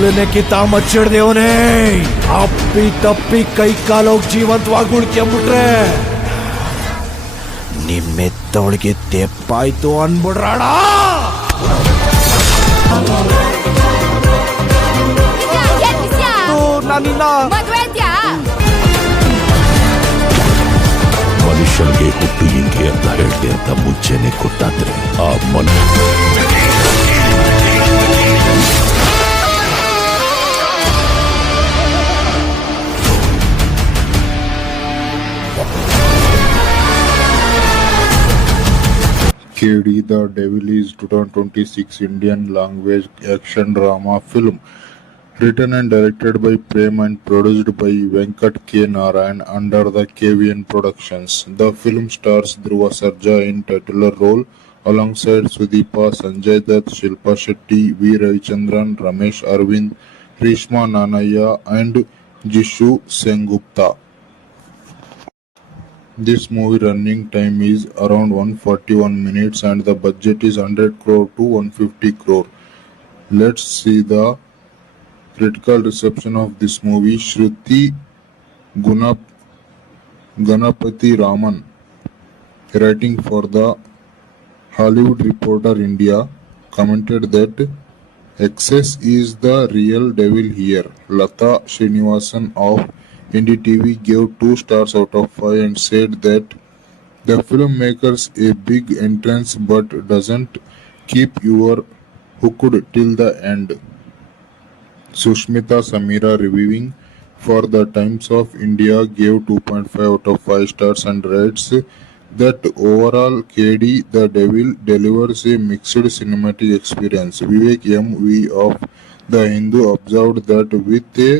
ಬಾಗ್ಲನ್ನೇ ಕಿತ್ತ ಮಚ್ಚಿಡ್ದೇವನೇ. ಅಪ್ಪಿ ತಪ್ಪಿ ಕೈ ಕಾಲೋಗಿ ಜೀವಂತವಾಗಿ ಉಳ್ಕೊಂಬಿಟ್ರೆ ನಿಮ್ಮೆತ್ತವಳಿಗೆ ತೆಪ್ಪಾಯ್ತು ಅನ್ಬಿಡ್ರಾಡ. ಮನುಷ್ಯನಿಗೆ ಹುಟ್ಟು ಹಿಂಗೆ ಅಂತ ಹೇಳ್ದೆ ಅಂತ ಮುಂಚೆನೆ ಕೊಟ್ಟಾದ್ರೆ ಆ KD The Devil is 2026 Indian language action drama film written and directed by Prem and produced by Venkat K. Narayan under the KVN Productions. The film stars Dhruva Sarja in titular role alongside Sudeepa, Sanjay Dutt, Shilpa Shetty, V. Ravichandran, Ramesh Arvind, Rishma Nanaya and Jishu Sengupta. This movie running time is around 141 minutes and the budget is 100 crore to 150 crore. Let's see the critical reception of this movie. Shruti Ganapati Raman, writing for the Hollywood Reporter India, commented that excess is the real devil here. Lata Srinivasan of Indie TV gave 2 stars out of 5 and said that the film makes a big entrance but doesn't keep you hooked till the end. Sushmita Samira, reviewing for the Times of India, gave 2.5 out of 5 stars and writes that overall KD The Devil delivers a mixed cinematic experience. Vivek M.V. of The Hindu observed that with a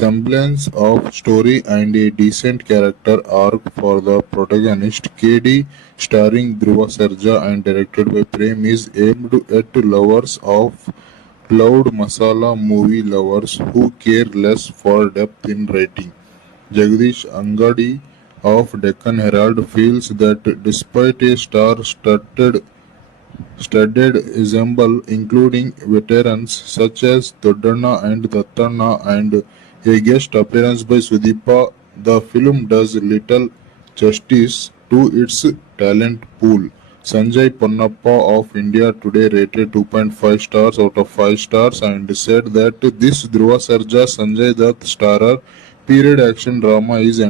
semblance of story and a decent character arc for the protagonist, KD starring Dhruva Sarja and directed by Prem is aimed at lovers of loud masala movie lovers who care less for depth in writing. Jagdish Angadi of Deccan Herald feels that despite a star-studded ensemble including veterans such as Doddanna and Dattana and a guest appearance by Sudeepa, the film does little justice to its talent pool. Sanjay Ponnappa of India Today rated 2.5 stars out of 5 stars and said that this Dhruva Sarja Sanjay Dutt starrer period action drama is